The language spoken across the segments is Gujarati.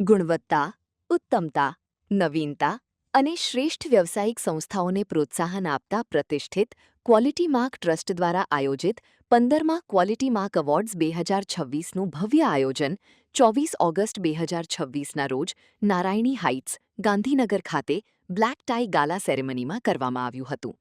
ગુણવત્તા, ઉત્તમતા, નવીનતા અને શ્રેષ્ઠ વ્યવસાયિક સંસ્થાઓને પ્રોત્સાહન આપતા પ્રતિષ્ઠિત ક્વોલિટી માર્ક ટ્રસ્ટ દ્વારા આયોજિત 15મા ક્વોલિટી માર્ક એવોર્ડ્સ 2026નું ભવ્ય આયોજન 24 ઓગસ્ટ 2026ના રોજ નારાયણી હાઇટ્સ, ગાંધીનગર ખાતે બ્લેક ટાઈ ગાલા સેરેમનીમાં કરવામાં આવ્યું હતું.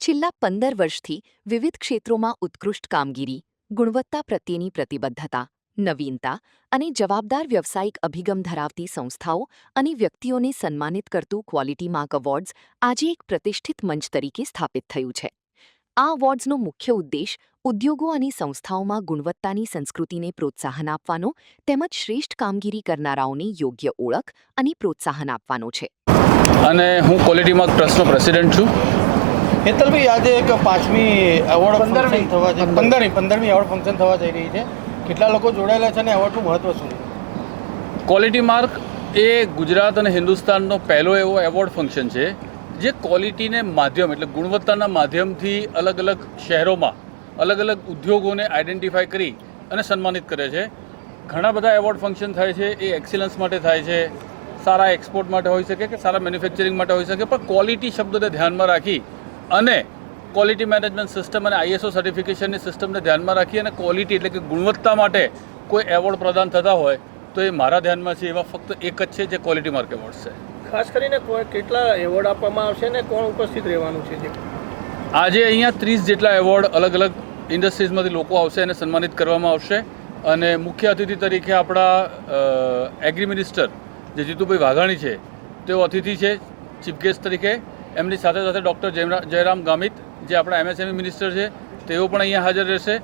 છેલ્લા 15 વર્ષથી વિવિધ ક્ષેત્રોમાં ઉત્કૃષ્ટ કામગીરી, ગુણવત્તા પ્રત્યેની પ્રતિબદ્ધતા, નવીનતા અને જવાબદાર વ્યવસાયિક અભિગમ ધરાવતી સંસ્થાઓ અને વ્યક્તિઓને સન્માનિત કરતું ક્વોલિટી માર્ક એવોર્ડ્સ આજે એક પ્રતિષ્ઠિત મંચ તરીકે સ્થાપિત થયું છે. આ એવોર્ડ્સનો મુખ્ય ઉદ્દેશ ઉદ્યોગો અને સંસ્થાઓમાં ગુણવત્તાની સંસ્કૃતિને પ્રોત્સાહન આપવાનો તેમજ શ્રેષ્ઠ કામગીરી કરનારાઓને યોગ્ય ઓળખ અને પ્રોત્સાહન આપવાનો છે. અને હું ક્વોલિટી માર્ક ટ્રસ્ટનો પ્રેસિડેન્ટ છું. હેતલભાઈ, આજે એક 5મી એવોર્ડ ફંક્શન થવા જઈ 15મી એવોર્ડ ફંક્શન થવા જઈ રહી છે. કેટલા લોકો જોડાયેલા છે અને એવોર્ડનું મહત્વ શું છે? ક્વોલિટી માર્ક એ ગુજરાત અને હિન્દુસ્તાનનો પહેલો એવો એવોર્ડ ફંક્શન છે જે ક્વોલિટીને માધ્યમ એટલે ગુણવત્તાના માધ્યમથી અલગ અલગ શહેરોમાં અલગ અલગ ઉદ્યોગોને આઈડેન્ટિફાઈ કરી અને સન્માનિત કરે છે. ઘણા બધા એવોર્ડ ફંક્શન થાય છે. એ એક્સિલન્સ માટે થાય છે, સારા એક્સપોર્ટ માટે હોઈ શકે કે સારા મેન્યુફેક્ચરિંગ માટે હોઈ શકે, પણ ક્વોલિટી શબ્દને ધ્યાનમાં રાખી અને ક્વોલિટી મેનેજમેન્ટ સિસ્ટમ અને ISO સર્ટિફિકેશનની સિસ્ટમને ધ્યાનમાં રાખી અને ક્વોલિટી એટલે કે ગુણવત્તા માટે કોઈ એવોર્ડ પ્રદાન થતા હોય તો એ મારા ધ્યાનમાં છે એવા ફક્ત એક જ છે જે ક્વોલિટી માર્ક એવોર્ડ્સ છે. ખાસ કરીને કેટલા એવોર્ડ આપવામાં આવશે અને કોણ ઉપસ્થિત રહેવાનું છે? આજે અહીંયા 30 જેટલા એવોર્ડ અલગ અલગ ઇન્ડસ્ટ્રીઝમાંથી લોકો આવશે અને સન્માનિત કરવામાં આવશે. અને મુખ્ય અતિથિ તરીકે આપણા એગ્રી મિનિસ્ટર જે જીતુભાઈ વાઘાણી છે તેઓ અતિથિ છે ચીફ ગેસ્ટ તરીકે. એમની સાથે સાથે ડૉક્ટર જયરામ ગામિત જે આપણા MSME મિનિસ્ટર છે તેઓ પણ અહીંયા હાજર રહેશે.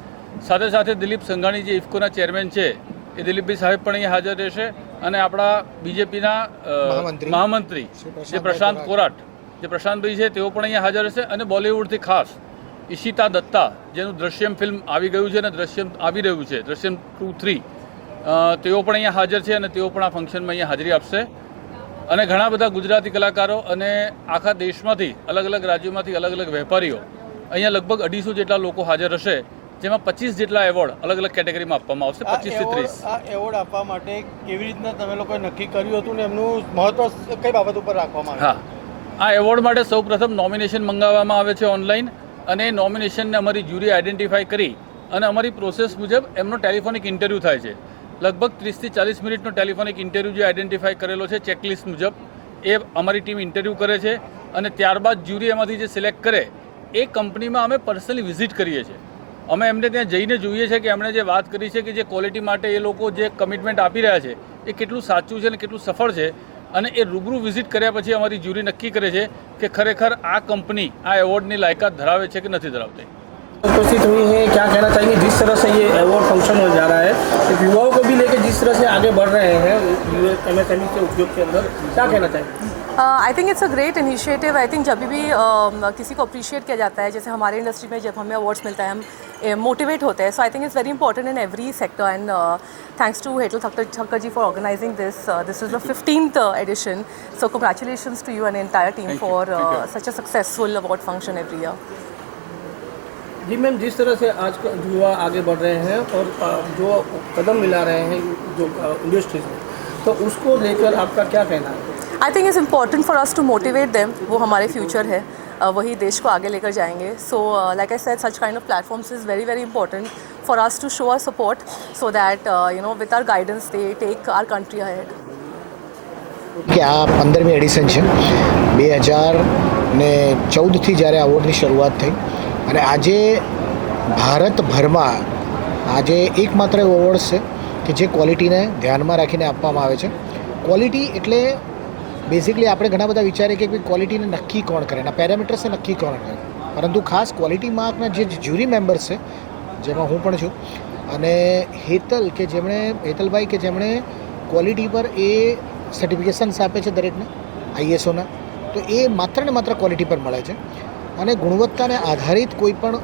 સાથે સાથે દિલીપ સંઘાણી જે ઇફકોના ચેરમેન છે એ દિલીપભાઈ સાહેબ પણ અહીંયા હાજર રહેશે. અને આપણા BJPના મહામંત્રી જે પ્રશાંત કોરાટ જે પ્રશાંતભાઈ છે તેઓ પણ અહીંયા હાજર રહેશે. અને બોલિવૂડથી ખાસ ઈશિતા દત્તા જેનું દ્રશ્યમ ફિલ્મ આવી ગયું છે અને દ્રશ્યમ આવી રહ્યું છે, દ્રશ્યમ 2-3, તેઓ પણ અહીંયા હાજર છે અને તેઓ પણ આ ફંક્શનમાં અહીંયા હાજરી આપશે. અને ઘણા બધા ગુજરાતી કલાકારો અને આખા દેશમાંથી અલગ અલગ રાજ્યોમાંથી અલગ અલગ વેપારીઓ અહીંયા લગભગ 250 જેટલા લોકો હાજર હશે, જેમાં 25 જેટલા એવોર્ડ અલગ અલગ કેટેગરીમાં આપવામાં આવશે. 25 થી 30. આ એવોર્ડ આપવા માટે કેવી રીતના તમે લોકોએ નક્કી કર્યું હતું ને એમનું મહત્વ કઈ બાબત ઉપર રાખવામાં આવ્યું? હા, આ એવોર્ડ માટે સૌપ્રથમ નોમિનેશન મંગાવવામાં આવે છે ઓનલાઈન, અને એ નોમિનેશનને અમારી જ્યુરી આઈડેન્ટિફાઈ કરી અને અમારી પ્રોસેસ મુજબ એમનો ટેલિફોનિક ઇન્ટરવ્યૂ થાય છે. લગભગ 30 થી 40 મિનિટનો ટેલિફોનિક ઇન્ટરવ્યૂ જે આઈડેન્ટિફાઈ કરેલો છે ચેકલિસ્ટ મુજબ એ અમારી ટીમ ઇન્ટરવ્યૂ કરે છે. અને ત્યારબાદ જ્યુરી એમાંથી જે સિલેક્ટ કરે એ કંપનીમાં અમે પર્સનલી વિઝિટ કરીએ છીએ. અમે એમને ત્યાં જઈને જોઈએ છીએ કે એમણે જે વાત કરી છે કે જે ક્વોલિટી માટે એ લોકો જે કમિટમેન્ટ આપી રહ્યા છે એ કેટલું સાચું છે અને કેટલું સફળ છે. અને એ રૂબરૂ વિઝિટ કર્યા પછી અમારી જ્યુરી નક્કી કરે છે કે ખરેખર આ કંપની આ એવોર્ડની લાયકાત ધરાવે છે કે નથી ધરાવતી. उपस्थित हुई हैं, क्या कहना चाहेंगे जिस तरह से ये अवार्ड फंक्शन हो जा रहा है, युवाओं को भी लेकर जिस तरह से आगे बढ़ रहे हैं MSME के उद्योग के अंदर, क्या कहना चाहेंगे? आई think it's a great initiative. I think जब भी किसी को अप्रिशिएट किया जाता है, जैसे हमारे इंडस्ट्री में जब हमें अवार्ड्स मिलता है हम मोटिवेट होते हैं. So I think it's very important in every sector and thanks to Hetal Thakkar ji for organizing this. This is the 15th edition. So congratulations to you and entire team for such a successful award function every year. जी मैम, जिस तरह से आज युवा आगे बढ़ रहे हैं और जो कदम मिला रहे हैं जो इंडस्ट्रीज में, तो उसको लेकर आपका क्या कहना है? I think it's important for us to motivate them. वो हमारे फ्यूचर है, वही देश को आगे लेकर जाएंगे. So like I said, such kind of platforms is very very important for us to show our support so that with our guidance they take our country ahead. કે આ 15મી એડિશન છે. 2014થી જ્યારે એવોર્ડની શરૂઆત થઈ અને આજે ભારતભરમાં આજે એકમાત્ર એવો એવોર્ડ છે કે જે ક્વોલિટીને ધ્યાનમાં રાખીને આપવામાં આવે છે. ક્વોલિટી એટલે બેઝિકલી આપણે ઘણા બધા વિચારીએ કે ક્વોલિટીને નક્કી કોણ કરે, એના પેરામીટર્સને નક્કી કોણ કરે, પરંતુ ખાસ ક્વોલિટી માર્કના જે જ્યુરી મેમ્બર્સ છે જેમાં હું પણ છું અને હેતલભાઈ કે જેમણે ક્વોલિટી પર એ સર્ટિફિકેશન્સ આપે છે દરેકને ISOના, તો એ માત્ર ને માત્ર ક્વોલિટી પર મળે છે. અને ગુણવત્તાને આધારિત કોઈ પણ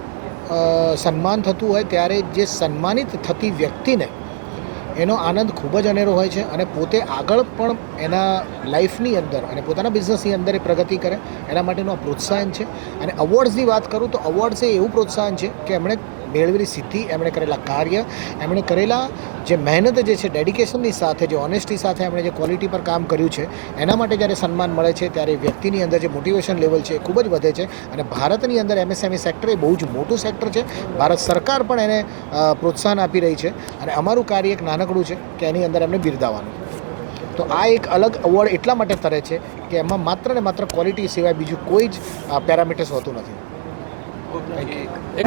સન્માન થતું હોય ત્યારે જે સન્માનિત થતી વ્યક્તિને એનો આનંદ ખૂબ જ અનેરો હોય છે અને પોતે આગળ પણ એના લાઈફની અંદર અને પોતાના બિઝનેસની અંદર એ પ્રગતિ કરે એના માટેનું આ પ્રોત્સાહન છે. અને અવોર્ડ્સની વાત કરું તો અવોર્ડ્સ એ એવું પ્રોત્સાહન છે કે એમણે મેળવેલી સિદ્ધિ, એમણે કરેલા કાર્ય, એમણે કરેલા જે મહેનત જે છે, ડેડિકેશનની સાથે, જે ઓનેસ્ટી સાથે એમણે જે ક્વોલિટી પર કામ કર્યું છે, એના માટે જ્યારે સન્માન મળે છે ત્યારે વ્યક્તિની અંદર જે મોટિવેશન લેવલ છે એ ખૂબ જ વધે છે. અને ભારતની અંદર MSME સેક્ટર એ બહુ જ મોટું સેક્ટર છે. ભારત સરકાર પણ એને પ્રોત્સાહન આપી રહી છે અને અમારું કાર્ય એક નાનકડું છે કે એની અંદર એમને બિરદાવવાનું. તો આ એક અલગ એવોર્ડ એટલા માટે તરે છે કે એમાં માત્ર ને માત્ર ક્વોલિટી સિવાય બીજું કોઈ જ પેરામીટર્સ હોતું નથી.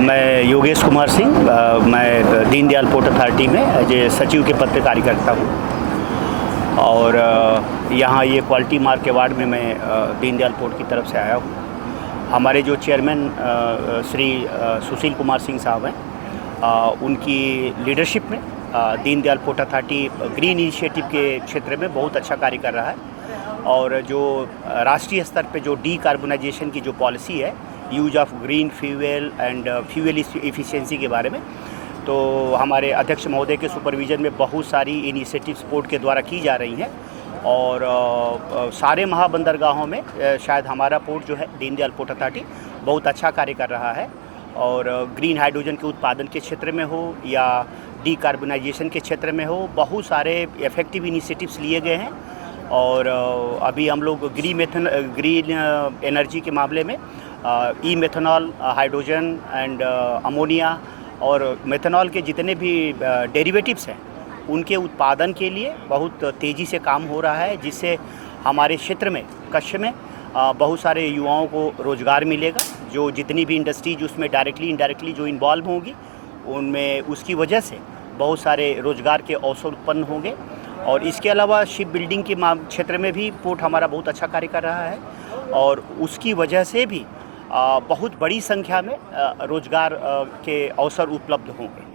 मैं योगेश कुमार सिंह, मैं दीनदयाल पोर्ट अथॉरिटी में एज ए सचिव के पद पर कार्य करता हूँ और यहाँ ये क्वालिटी मार्क अवार्ड में मैं दीनदयाल पोर्ट की तरफ से आया हूँ. हमारे जो चेयरमैन श्री सुशील कुमार सिंह साहब हैं, उनकी लीडरशिप में Deendayal port authority green initiative के क्षेत्र में बहुत अच्छा कार्य कर रहा है और जो राष्ट्रीय स्तर पे जो डीकार्बोनाइजेशन की जो पॉलिसी है, use of green fuel and fuel efficiency के बारे में, तो हमारे अध्यक्ष महोदय के सुपरविज़न में बहुत सारी इनिशिएटिव्स पोर्ट के द्वारा की जा रही हैं और सारे महाबंदरगाहों में शायद हमारा पोर्ट जो है दीनदयाल पोर्ट अथॉरिटी बहुत अच्छा कार्य कर रहा है और ग्रीन हाइड्रोजन के उत्पादन के क्षेत्र में हो या डीकार्बोनाइजेशन के क्षेत्र में हो, बहुत सारे इफ़ेक्टिव इनिशिएटिव्स लिए गए हैं और अभी हम लोग ग्रीन एनर्जी के मामले में ई मेथनॉल, हाइड्रोजन एंड अमोनिया और मेथनॉल के जितने भी डेरिवेटिव्स हैं उनके उत्पादन के लिए बहुत तेज़ी से काम हो रहा है, जिससे हमारे क्षेत्र में कच्छ में बहुत सारे युवाओं को रोज़गार मिलेगा. जो जितनी भी इंडस्ट्रीज उसमें डायरेक्टली इनडायरेक्टली जो इन्वॉल्व होंगी, उनमें उसकी वजह से बहुत सारे रोज़गार के अवसर उत्पन्न होंगे और इसके अलावा शिप बिल्डिंग के क्षेत्र में भी पोर्ट हमारा बहुत अच्छा कार्य कर रहा है और उसकी वजह से भी बहुत बड़ी संख्या में रोज़गार के अवसर उपलब्ध होंगे.